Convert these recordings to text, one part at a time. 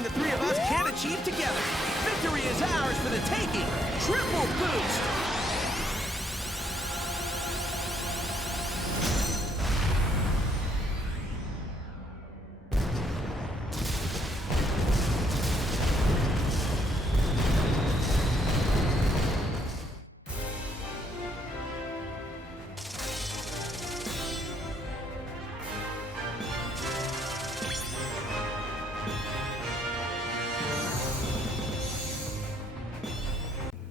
anything the three of us can't achieve together. Victory is ours for the taking. Triple boost!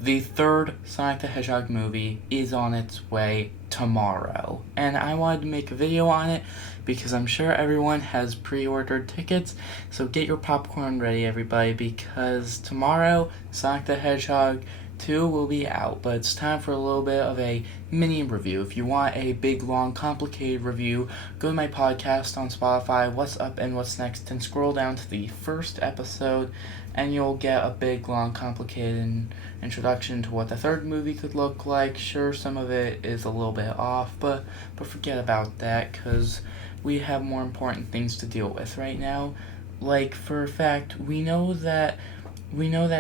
The third Sonic the Hedgehog movie is on its way tomorrow, and I wanted to make a video on it because I'm sure everyone has pre-ordered tickets, so get your popcorn ready everybody, because tomorrow Sonic the Hedgehog 2 will be out, but it's time for a little bit of a mini review. If you want a big, long, complicated review, go to my podcast on Spotify, What's Up and What's Next, and scroll down to the first episode, and you'll get a big, long, complicated introduction to what the third movie could look like. Sure, some of it is a little bit off, but forget about that, because we have more important things to deal with right now. Like, for a fact, we know that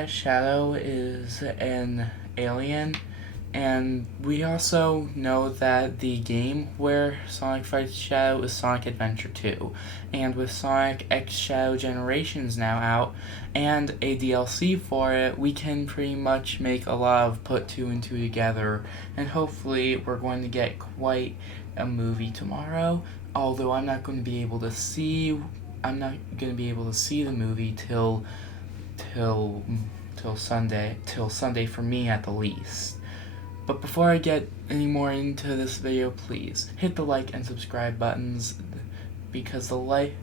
Shadow is an alien, and we also know that the game where Sonic fights Shadow is Sonic Adventure 2. And with Sonic X Shadow Generations now out, and a DLC for it, we can pretty much make a lot of put two and two together, and hopefully we're going to get quite a movie tomorrow, although I'm not going to be able to see the movie till Sunday for me at the least. But before I get any more into this video, please hit the like and subscribe buttons, because the like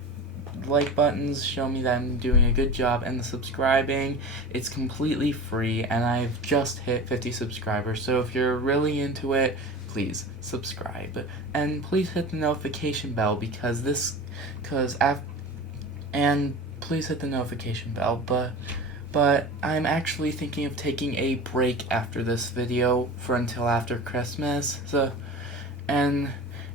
buttons show me that I'm doing a good job, and the subscribing, it's completely free, and I've just hit 50 subscribers, so if you're really into it, please subscribe. And please hit the notification bell, please hit the notification bell, but I'm actually thinking of taking a break after this video for until after Christmas,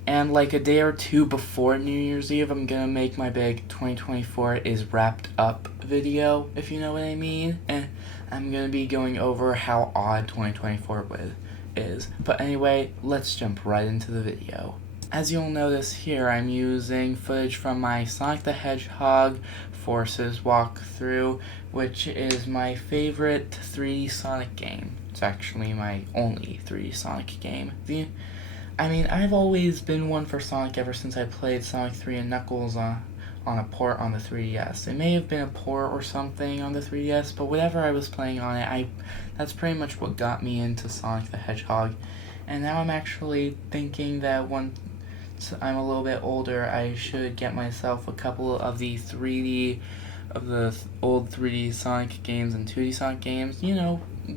and like a day or two before New Year's Eve, I'm gonna make my big 2024 is wrapped up video, if you know what I mean, and I'm gonna be going over how odd 2024 is. But anyway, let's jump right into the video. As you'll notice here, I'm using footage from my Sonic the Hedgehog Forces walkthrough, which is my favorite 3D Sonic game. It's actually my only 3D Sonic game. I've always been one for Sonic ever since I played Sonic 3 and Knuckles on a port on the 3DS. It may have been a port or something on the 3DS, but whatever I was playing on it, that's pretty much what got me into Sonic the Hedgehog. And now I'm actually thinking that once I'm a little bit older, I should get myself a couple of the old 3D Sonic games and 2D Sonic games,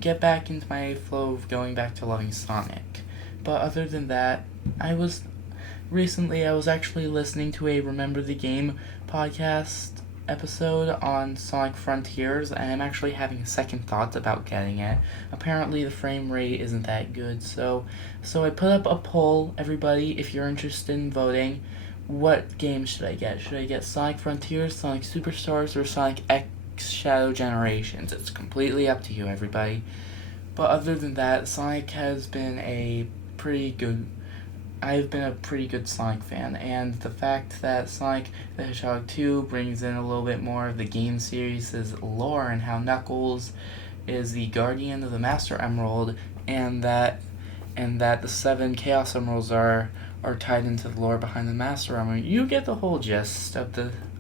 get back into my flow of going back to loving Sonic. But other than that, I was actually listening to a Remember the Game podcast episode on Sonic Frontiers, and I'm actually having second thoughts about getting it. Apparently the frame rate isn't that good, so I put up a poll. Everybody, if you're interested in voting, what game should I get? Should I get Sonic Frontiers, Sonic Superstars, or Sonic X Shadow Generations? It's completely up to you, everybody. But other than that, Sonic has been I've been a pretty good Sonic fan, and the fact that Sonic the Hedgehog 2 brings in a little bit more of the game series' lore, and how Knuckles is the guardian of the Master Emerald, and that the 7 Chaos Emeralds are tied into the lore behind the Master Emerald, you get the whole gist of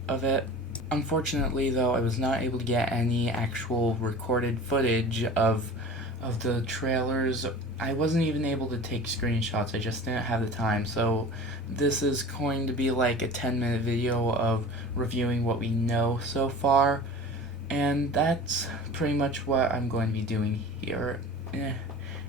it. Unfortunately, though, I was not able to get any actual recorded footage of the trailers. I wasn't even able to take screenshots, I just didn't have the time, so this is going to be like a 10-minute video of reviewing what we know so far, and that's pretty much what I'm going to be doing here.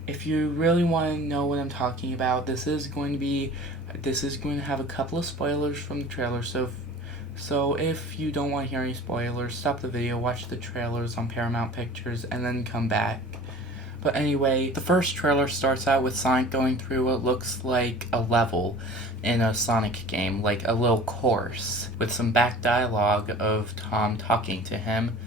If you really want to know what I'm talking about, this is going to have a couple of spoilers from the trailer, so if you don't want to hear any spoilers, stop the video, watch the trailers on Paramount Pictures, and then come back. But anyway, the first trailer starts out with Sonic going through what looks like a level in a Sonic game, like a little course, with some back dialogue of Tom talking to him.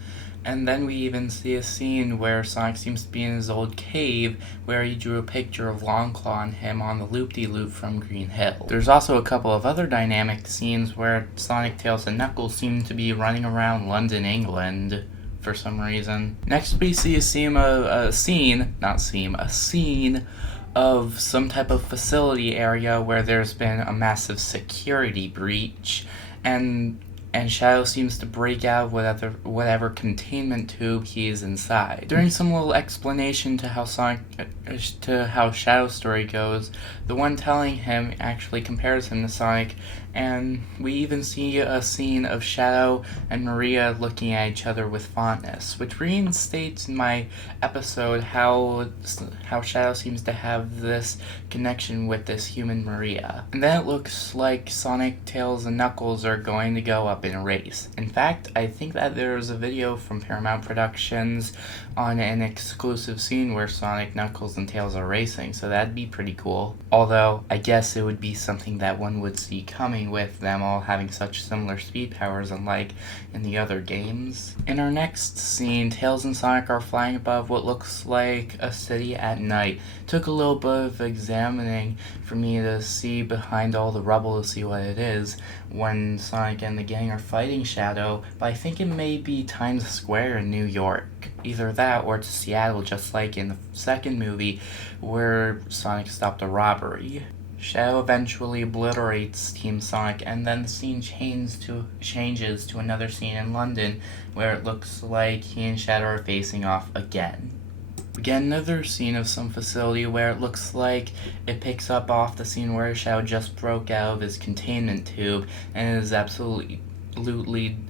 And then we even see a scene where Sonic seems to be in his old cave, where he drew a picture of Longclaw on him on the loop-de-loop from Green Hill. There's also a couple of other dynamic scenes where Sonic, Tails, and Knuckles seem to be running around London, England, for some reason. Next we see a scene of some type of facility area where there's been a massive security breach, and Shadow seems to break out of whatever containment tube he is inside. During some little explanation to how Shadow's story goes, the one telling him actually compares him to Sonic, and we even see a scene of Shadow and Maria looking at each other with fondness, which reinstates in my episode how Shadow seems to have this connection with this human Maria. And then it looks like Sonic, Tails, and Knuckles are going to go up in a race. In fact, I think that there's a video from Paramount Productions on an exclusive scene where Sonic, Knuckles, and Tails are racing, so that'd be pretty cool. Although, I guess it would be something that one would see coming with them all having such similar speed powers unlike in the other games. In our next scene, Tails and Sonic are flying above what looks like a city at night. Took a little bit of examining for me to see behind all the rubble to see what it is when Sonic and the gang are fighting Shadow, but I think it may be Times Square in New York. Either that or it's Seattle, just like in the second movie where Sonic stopped a robbery. Shadow eventually obliterates Team Sonic, and then the scene changes to another scene in London where it looks like he and Shadow are facing off again. We get another scene of some facility where it looks like it picks up off the scene where Shadow just broke out of his containment tube and is absolutely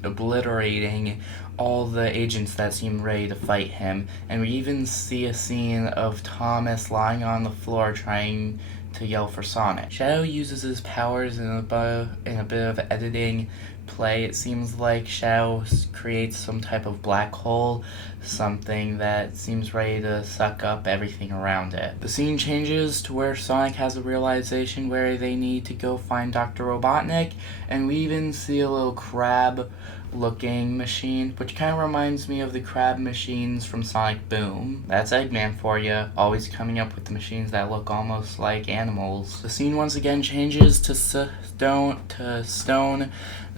obliterating all the agents that seem ready to fight him. And we even see a scene of Thomas lying on the floor trying to yell for Sonic. Shadow uses his powers in a bit of editing play. It seems like Shadow creates some type of black hole, something that seems ready to suck up everything around it. The scene changes to where Sonic has a realization where they need to go find Dr. Robotnik, and we even see a little crab looking machine, which kind of reminds me of the crab machines from Sonic Boom. That's Eggman for you, always coming up with the machines that look almost like animals. The scene once again changes to Stone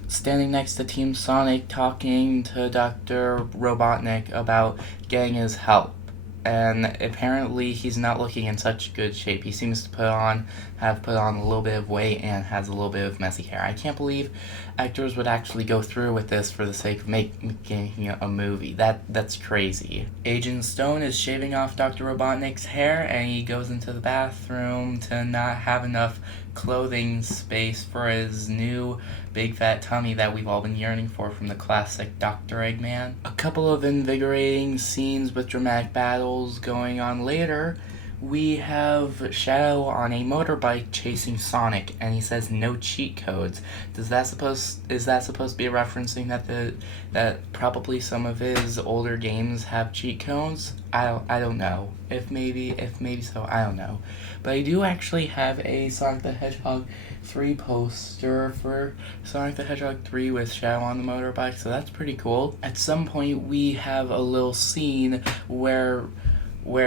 standing next to Team Sonic talking to Dr. Robotnik about getting his help. And apparently he's not looking in such good shape. He seems to have put on a little bit of weight and has a little bit of messy hair. I can't believe actors would actually go through with this for the sake of making a movie. That's crazy. Agent Stone is shaving off Dr. Robotnik's hair, and he goes into the bathroom to not have enough clothing space for his new big fat tummy that we've all been yearning for from the classic Dr. Eggman. A couple of invigorating scenes with dramatic battles going on later. We have Shadow on a motorbike chasing Sonic, and he says no cheat codes. Is that supposed to be referencing that probably some of his older games have cheat codes? I don't know. If maybe so, I don't know. But I do actually have a Sonic the Hedgehog 3 poster for Sonic the Hedgehog 3 with Shadow on the motorbike, so that's pretty cool. At some point we have a little scene where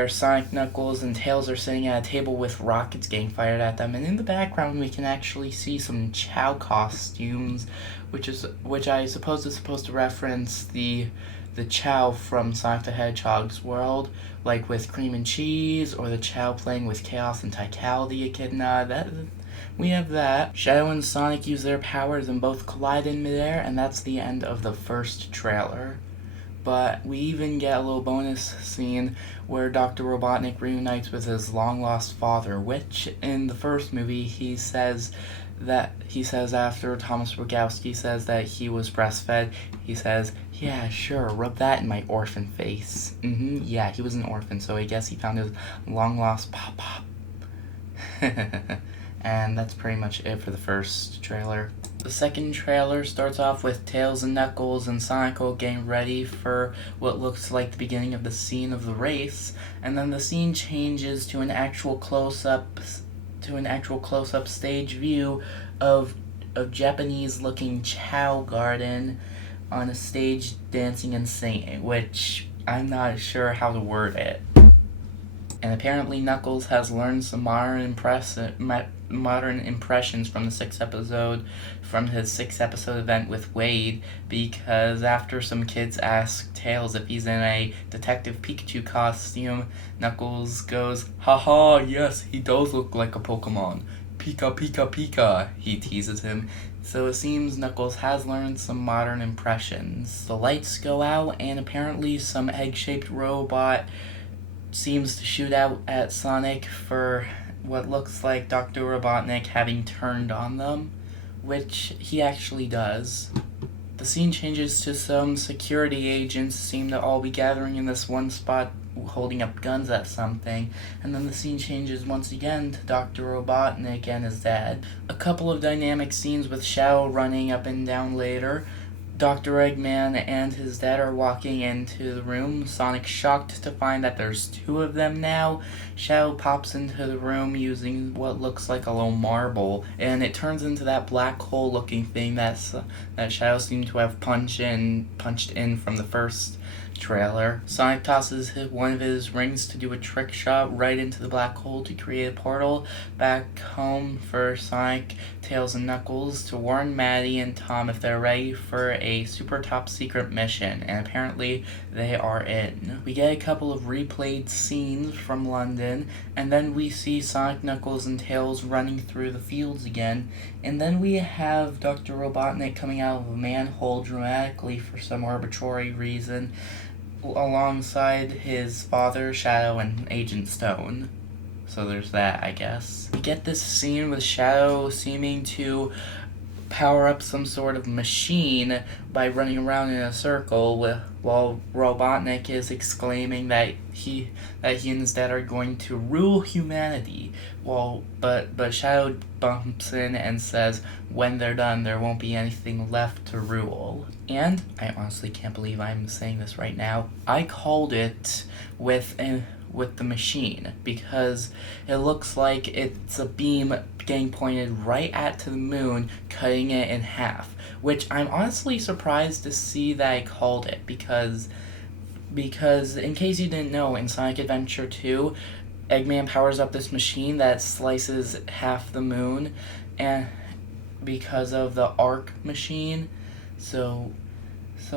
Sonic, Knuckles, and Tails are sitting at a table with rockets getting fired at them, and in the background we can actually see some Chow costumes, which I suppose is supposed to reference the Chow from Sonic the Hedgehog's world, like with Cream and Cheese, or the Chow playing with Chaos and Vitality Echidna. We have that. Shadow and Sonic use their powers and both collide in midair, and that's the end of the first trailer. But we even get a little bonus scene where Dr. Robotnik reunites with his long-lost father, which in the first movie he says after Thomas Rogowski says that he was breastfed, he says, "Yeah, sure, rub that in my orphan face." Yeah, he was an orphan, so I guess he found his long-lost pop-pop. And that's pretty much it for the first trailer. The second trailer starts off with Tails and Knuckles and Sonic getting ready for what looks like the beginning of the scene of the race, and then the scene changes to an actual close-up stage view of Japanese-looking Chow Garden on a stage dancing and singing, which I'm not sure how to word it. And apparently Knuckles has learned some modern impressions from his sixth episode event with Wade, because after some kids ask Tails if he's in a Detective Pikachu costume, Knuckles goes, "Haha, yes, he does look like a Pokemon. Pika Pika Pika," he teases him. So it seems Knuckles has learned some modern impressions. The lights go out, and apparently some egg-shaped robot seems to shoot out at Sonic for what looks like Dr. Robotnik having turned on them, which he actually does. The scene changes to some security agents seem to all be gathering in this one spot holding up guns at something, and then the scene changes once again to Dr. Robotnik and his dad. A couple of dynamic scenes with Shadow running up and down later. Dr. Eggman and his dad are walking into the room. Sonic's shocked to find that there's two of them now. Shadow pops into the room using what looks like a little marble, and it turns into that black hole looking thing that Shadow seemed to have punched in from the first trailer. Sonic tosses one of his rings to do a trick shot right into the black hole to create a portal back home for Sonic, Tails, and Knuckles to warn Maddie and Tom if they're ready for a super top secret mission, and apparently they are in. We get a couple of replayed scenes from London, and then we see Sonic, Knuckles, and Tails running through the fields again, and then we have Dr. Robotnik coming out of a manhole dramatically for some arbitrary reason, alongside his father, Shadow, and Agent Stone. So there's that, I guess. We get this scene with Shadow seeming to power up some sort of machine by running around in a circle while Robotnik is exclaiming that he and his dad are going to rule humanity. But Shadow bumps in and says when they're done there won't be anything left to rule. And I honestly can't believe I'm saying this right now. I called it with the machine because it looks like it's a beam getting pointed right at to the moon, cutting it in half, which I'm honestly surprised to see that I called it, because in case you didn't know, in Sonic Adventure 2, Eggman powers up this machine that slices half the moon, and because of the arc machine. So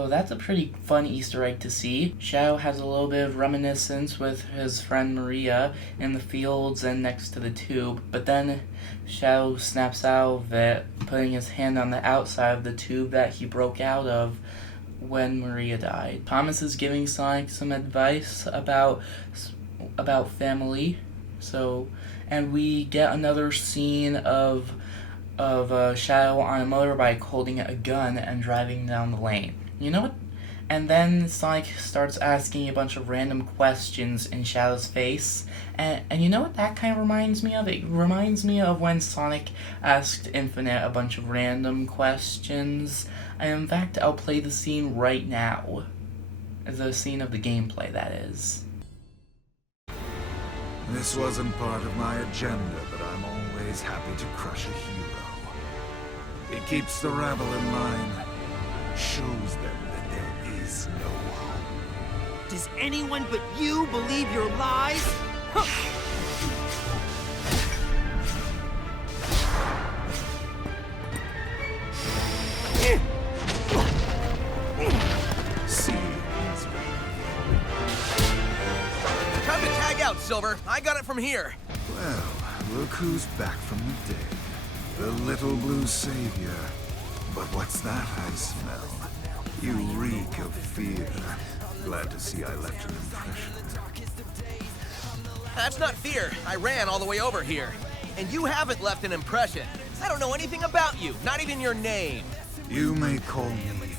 that's a pretty fun Easter egg to see. Shadow has a little bit of reminiscence with his friend Maria in the fields and next to the tube, but then Shadow snaps out of it, putting his hand on the outside of the tube that he broke out of when Maria died. Thomas is giving Sonic some advice about family. And we get another scene of Shadow on a motorbike holding a gun and driving down the lane. You know what? And then Sonic starts asking a bunch of random questions in Shadow's face. And you know what that kind of reminds me of? It reminds me of when Sonic asked Infinite a bunch of random questions. And in fact, I'll play the scene right now. The scene of the gameplay, that is. This wasn't part of my agenda, but I'm always happy to crush a hero. It keeps the rabble in line. Shows them that there is no hope. Does anyone but you believe your lies? Time to tag out, Silver. I got it from here. Well, look who's back from the dead. The little blue savior. But what's that I smell? You reek of fear. Glad to see I left an impression. That's not fear. I ran all the way over here. And you haven't left an impression. I don't know anything about you, not even your name. You may call me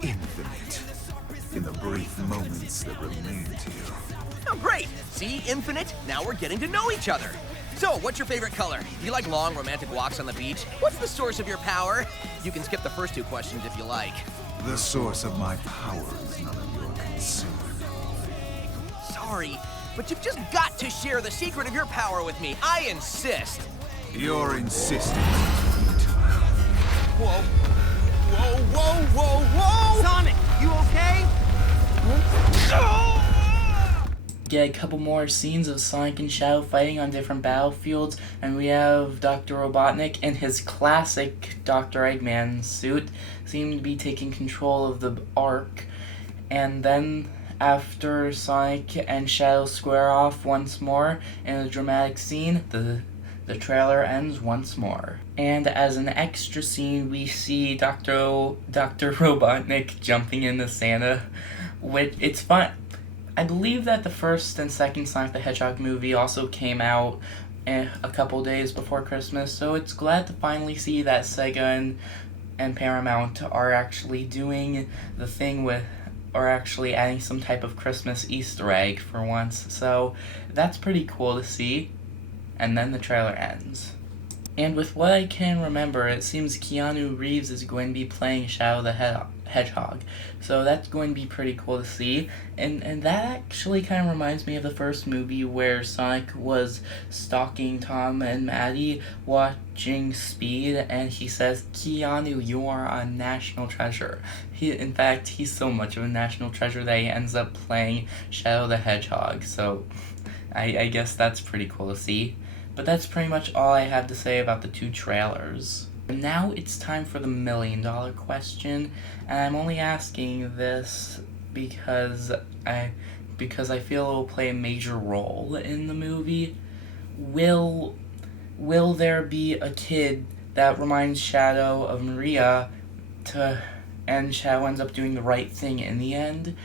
Infinite. In the brief moments that remain to you. Oh, great. See, Infinite? Now we're getting to know each other. So, what's your favorite color? Do you like long, romantic walks on the beach? What's the source of your power? You can skip the first 2 questions if you like. The source of my power is none of your concern. Sorry, but you've just got to share the secret of your power with me. I insist. Your insistence is futile. Whoa. Whoa, whoa, whoa, whoa! Sonic, you okay? Get a couple more scenes of Sonic and Shadow fighting on different battlefields, and we have Dr. Robotnik in his classic Dr. Eggman suit seem to be taking control of the Ark, and then after Sonic and Shadow square off once more in a dramatic scene, the trailer ends once more. And as an extra scene, we see Dr. Robotnik jumping into Santa, which it's fun. I believe that the first and second Sonic the Hedgehog movie also came out a couple days before Christmas, so it's glad to finally see that Sega and Paramount are actually doing the thing with, or actually adding some type of Christmas Easter egg for once, so that's pretty cool to see. And then the trailer ends. And with what I can remember, it seems Keanu Reeves is going to be playing Shadow the Hedgehog. So that's going to be pretty cool to see. And that actually kind of reminds me of the first movie where Sonic was stalking Tom and Maddie watching Speed, and he says, "Keanu, you are a national treasure." In fact, he's so much of a national treasure that he ends up playing Shadow the Hedgehog. So I guess that's pretty cool to see. But that's pretty much all I have to say about the 2 trailers. And now it's time for the $1 million question, and I'm only asking this because I feel it will play a major role in the movie. Will there be a kid that reminds Shadow of Maria and Shadow ends up doing the right thing in the end?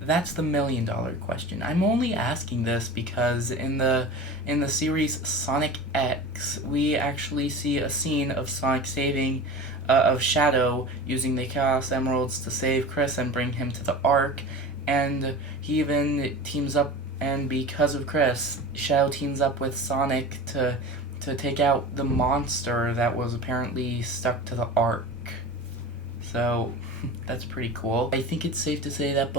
That's the $1 million question. I'm only asking this because in the series Sonic X, we actually see a scene of Sonic saving of Shadow using the Chaos Emeralds to save Chris and bring him to the Ark, and he even teams up, and because of Chris, Shadow teams up with Sonic to take out the monster that was apparently stuck to the Ark. So that's pretty cool. I think it's safe to say that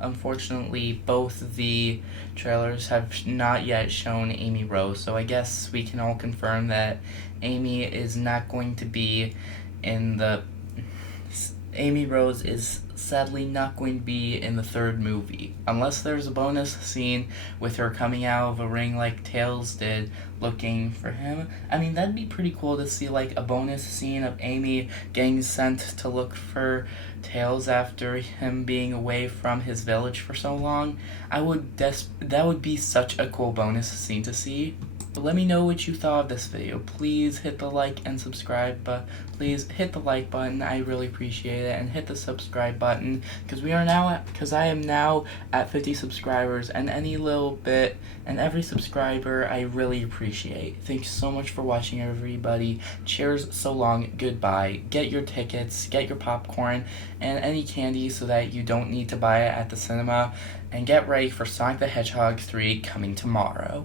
unfortunately both the trailers have not yet shown Amy Rose, so I guess we can all confirm that Amy Rose is sadly not going to be in the 3rd movie, unless there's a bonus scene with her coming out of a ring like Tails did looking for him. I mean, that'd be pretty cool to see, like, a bonus scene of Amy getting sent to look for Tails after him being away from his village for so long. That would be such a cool bonus scene to see. But let me know what you thought of this video. Please hit the like and subscribe, but please hit the like button. I really appreciate it, and hit the subscribe button because I am now at 50 subscribers, and any little bit and every subscriber I really appreciate. Thanks so much for watching, everybody. Cheers, so long, goodbye. Get your tickets, get your popcorn, and any candy so that you don't need to buy it at the cinema, and get ready for Sonic the Hedgehog 3 coming tomorrow.